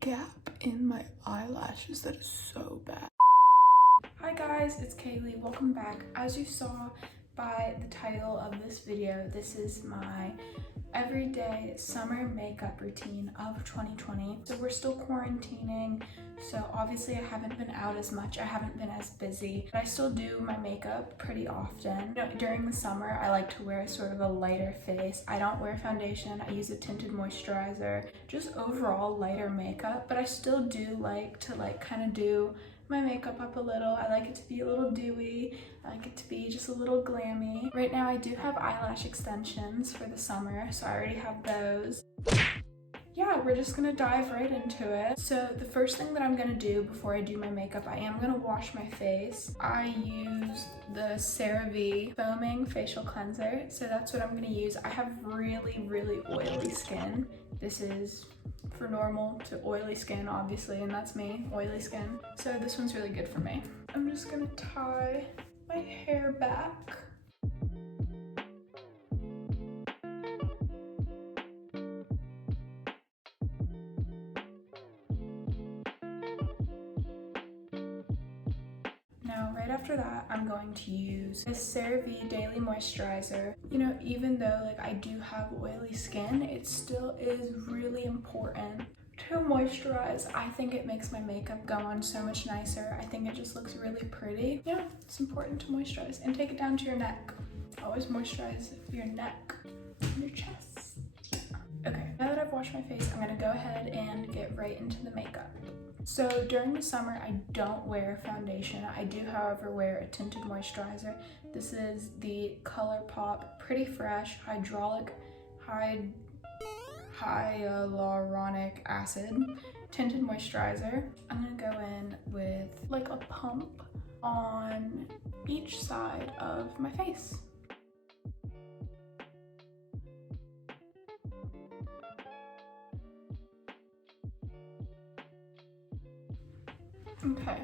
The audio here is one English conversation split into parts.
gap in my eyelashes that is so bad. Hi guys, it's Kaylee. Welcome back. As you saw by the title of this video, this is my everyday summer makeup routine of 2020. So we're still quarantining, so obviously I haven't been out as much, I haven't been as busy, but I still do my makeup pretty often. You know, during the summer I like to wear sort of a lighter face. I don't wear foundation, I use a tinted moisturizer, just overall lighter makeup, but I still do like to kind of do my makeup up a little. I like it to be a little dewy. I like it to be just a little glammy. Right now I do have eyelash extensions for the summer, so I already have those. Yeah, we're just gonna dive right into it. So the first thing that I'm gonna do before I do my makeup, I am gonna wash my face. I use the CeraVe foaming facial cleanser, so that's what I'm gonna use. I have really oily skin. This is for normal to oily skin, obviously, and that's me, oily skin. So this one's really good for me. I'm just gonna tie my hair back. Now, right after that, I'm going to use this CeraVe Daily Moisturizer. You know, even though I do have oily skin, it still is really important to moisturize. I think it makes my makeup go on so much nicer. I think it just looks really pretty. Yeah, it's important to moisturize and take it down to your neck. Always moisturize your neck and your chest. Okay, now that I've washed my face, I'm gonna go ahead and get right into the makeup. So during the summer, I don't wear foundation. I do, however, wear a tinted moisturizer. This is the ColourPop Pretty Fresh Hyaluronic Acid Tinted Moisturizer. I'm gonna go in with a pump on each side of my face. Okay,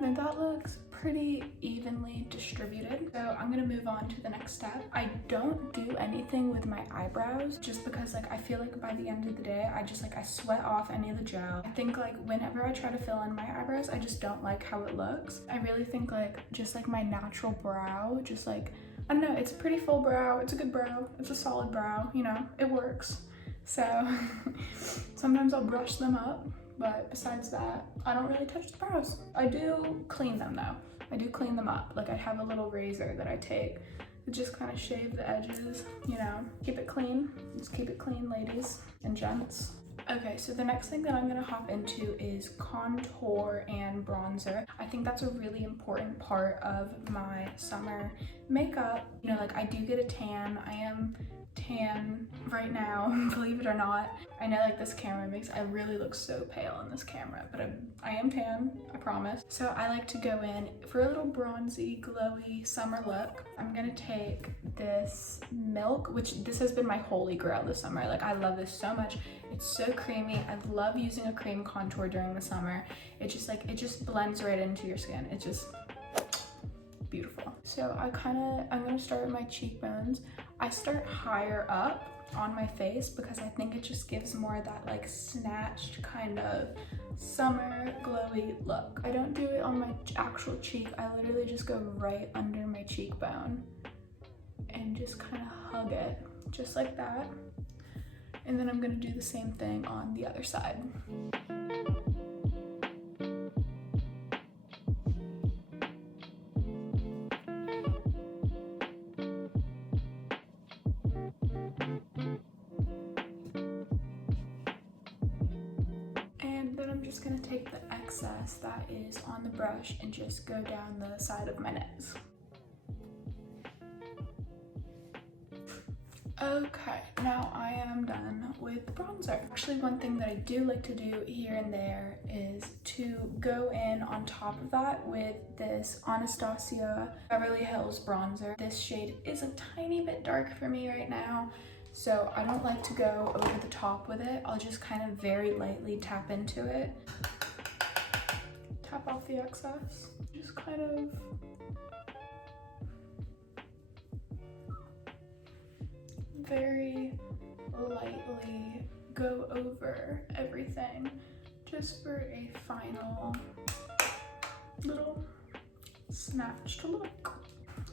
now that looks pretty evenly distributed. So I'm gonna move on to the next step. I don't do anything with my eyebrows just because I feel by the end of the day, I sweat off any of the gel. I think whenever I try to fill in my eyebrows, I just don't like how it looks. I really think just my natural brow, I don't know, it's a pretty full brow, it's a good brow, it's a solid brow, you know, it works. So sometimes I'll brush them up. But besides that, I don't really touch the brows. I do clean them though. I do clean them up. I have a little razor that I take to just kind of shave the edges, you know. Keep it clean. Just keep it clean, ladies and gents. Okay, so the next thing that I'm gonna hop into is contour and bronzer. I think that's a really important part of my summer makeup. You know, I do get a tan. I am tan right now, believe it or not. I know this camera I really look so pale in this camera, but I am tan, I promise. So I like to go in for a little bronzy, glowy summer look. I'm gonna take this Milk, which this has been my holy grail this summer. I love this so much. It's so creamy. I love using a cream contour during the summer. It just it just blends right into your skin. It's just beautiful. So I'm gonna start with my cheekbones. I start higher up on my face because I think it just gives more of that snatched kind of summer glowy look. I don't do it on my actual cheek. I literally just go right under my cheekbone and just kind of hug it just like that. And then I'm gonna do the same thing on the other side. Just gonna take the excess that is on the brush and just go down the side of my nose. Okay, now I am done with the bronzer. Actually, one thing that I do like to do here and there is to go in on top of that with this Anastasia Beverly Hills bronzer. This shade is a tiny bit dark for me right now, so I don't like to go over the top with it. I'll just kind of very lightly tap into it. Tap off the excess. Just kind of very lightly go over everything just for a final little snatched look.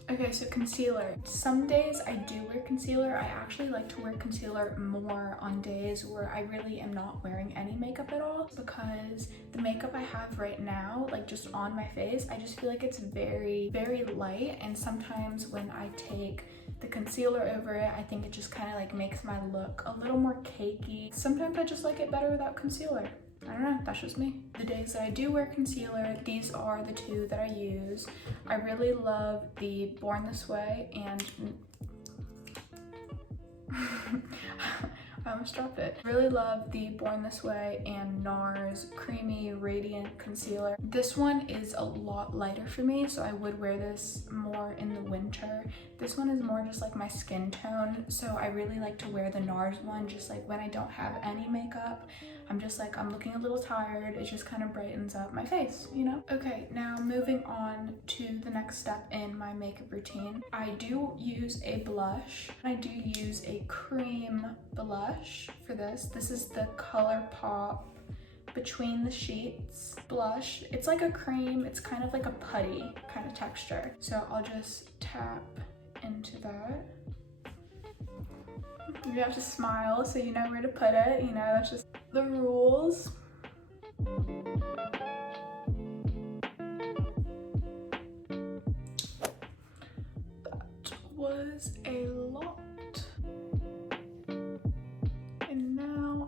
Okay, so concealer. Some days I do wear concealer. I actually like to wear concealer more on days where I really am not wearing any makeup at all, because the makeup I have right now, like just on my face, I just feel like it's very, very light, and sometimes when I take the concealer over it, I think it just kind of like makes my look a little more cakey. Sometimes I just like it better without concealer. I don't know, that's just me. The days that I do wear concealer, these are the two that I use. I really love the Born This Way and I almost dropped it. Really love the Born This Way and NARS Creamy Radiant Concealer. This one is a lot lighter for me, so I would wear this more in the winter. This one is more just like my skin tone, so I really like to wear the NARS one just like when I don't have any makeup. I'm just like, I'm looking a little tired. It just kind of brightens up my face, you know? Okay, now moving on to the next step in my makeup routine. I do use a blush. I do use a cream blush for this. This is the ColourPop Between the Sheets blush. It's like a cream. It's kind of like a putty kind of texture. So I'll just tap into that. You have to smile so you know where to put it, you know, that's just the rules. That was a lot. And now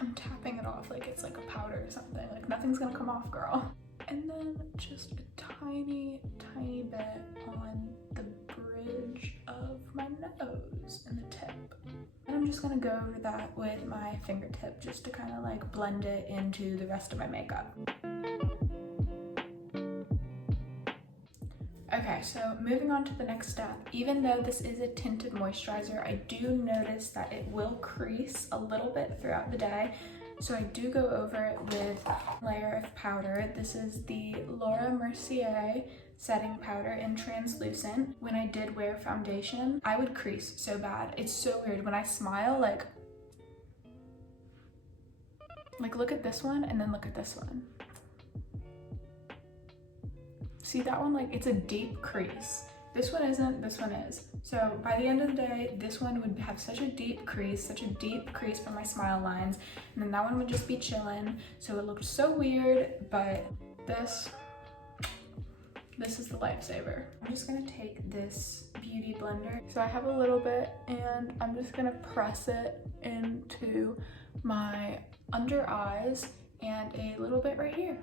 I'm tapping it off like it's like a powder or something, like nothing's gonna come off, girl. And then just a tiny, tiny bit on the bridge of my nose and the tip. And I'm just gonna go over that with my fingertip just to kind of like blend it into the rest of my makeup. Okay, so moving on to the next step. Even though this is a tinted moisturizer, I do notice that it will crease a little bit throughout the day. So I do go over it with a layer of powder. This is the Laura Mercier setting powder in translucent. When I did wear foundation, I would crease so bad. It's so weird. When I smile, like look at this one and then look at this one. See that one? Like it's a deep crease. This one isn't, this one is. So by the end of the day, this one would have such a deep crease for my smile lines. And then that one would just be chilling. So it looked so weird, but this is the lifesaver. I'm just gonna take this beauty blender. So I have a little bit and I'm just gonna press it into my under eyes and a little bit right here.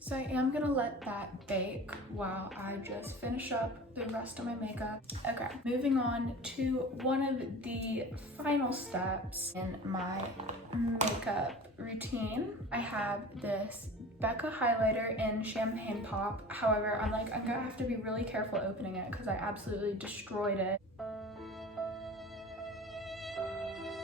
So I am gonna let that bake while I just finish up the rest of my makeup. Okay, moving on to one of the final steps in my makeup routine. I have this Becca highlighter in Champagne Pop. However, I'm gonna have to be really careful opening it because I absolutely destroyed it.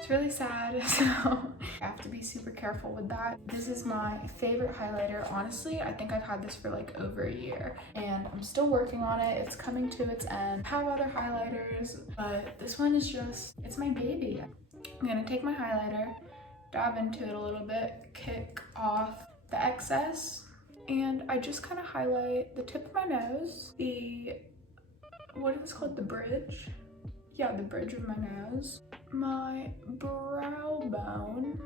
It's really sad, so I have to be super careful with that. This is my favorite highlighter. Honestly, I think I've had this for like over a year and I'm still working on it. It's coming to its end. I have other highlighters, but this one is just, it's my baby. I'm gonna take my highlighter, dab into it a little bit, kick off the excess, and I just kind of highlight the tip of my nose, what is this called, the bridge? Yeah, the bridge of my nose, my brow bone,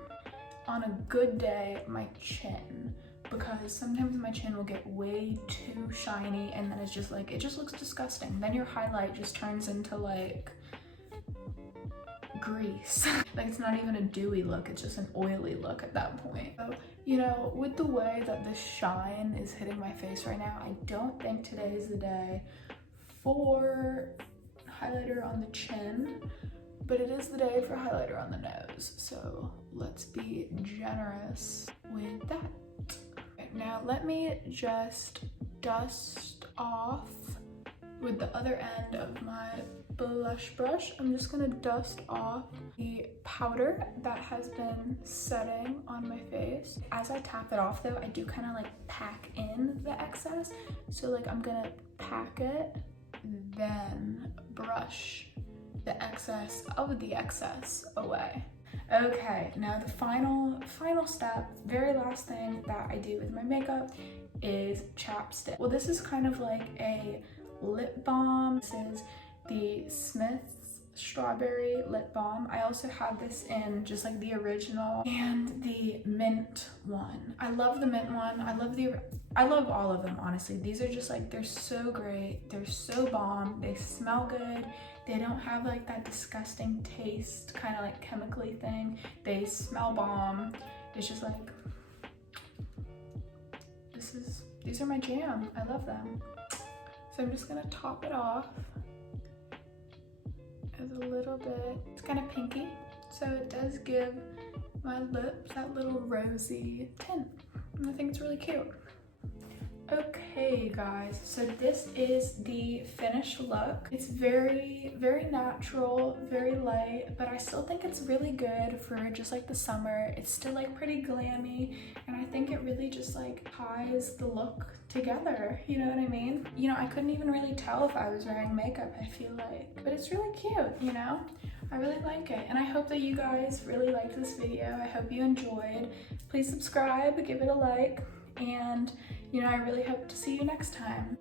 on a good day, my chin, because sometimes my chin will get way too shiny and then it's just like, it just looks disgusting. Then your highlight just turns into like grease. Like it's not even a dewy look, it's just an oily look at that point. So, you know, with the way that this shine is hitting my face right now, I don't think today is the day for highlighter on the chin, but it is the day for highlighter on the nose. So let's be generous with that. Okay, now let me just dust off with the other end of my blush brush. I'm just gonna dust off the powder that has been setting on my face. As I tap it off though, I do kind of like pack in the excess. So like I'm gonna pack it, then brush the excess of the excess away. Okay, now the final step, very last thing that I do with my makeup is chapstick. Well, this is kind of like a lip balm. This is the Smith's Strawberry Lip Balm. I also have this in just like the original and the mint one. I love the mint one. I love all of them, honestly. These are just like, they're so great. They're so bomb. They smell good. They don't have like that disgusting taste, kind of like chemically thing. They smell bomb. It's just like, these are my jam. I love them. So I'm just gonna top it off with a little bit. It's kind of pinky, so it does give my lips that little rosy tint. And I think it's really cute. Okay guys, so this is the finished look. It's very natural, very light, but I still think it's really good for just like the summer. It's still like pretty glammy, and I think it really just like ties the look together, you know what I mean? You know, I couldn't even really tell if I was wearing makeup, I feel like, but it's really cute, you know? I really like it, and I hope that you guys really liked this video. I hope you enjoyed. Please subscribe, give it a like, and you know, I really hope to see you next time.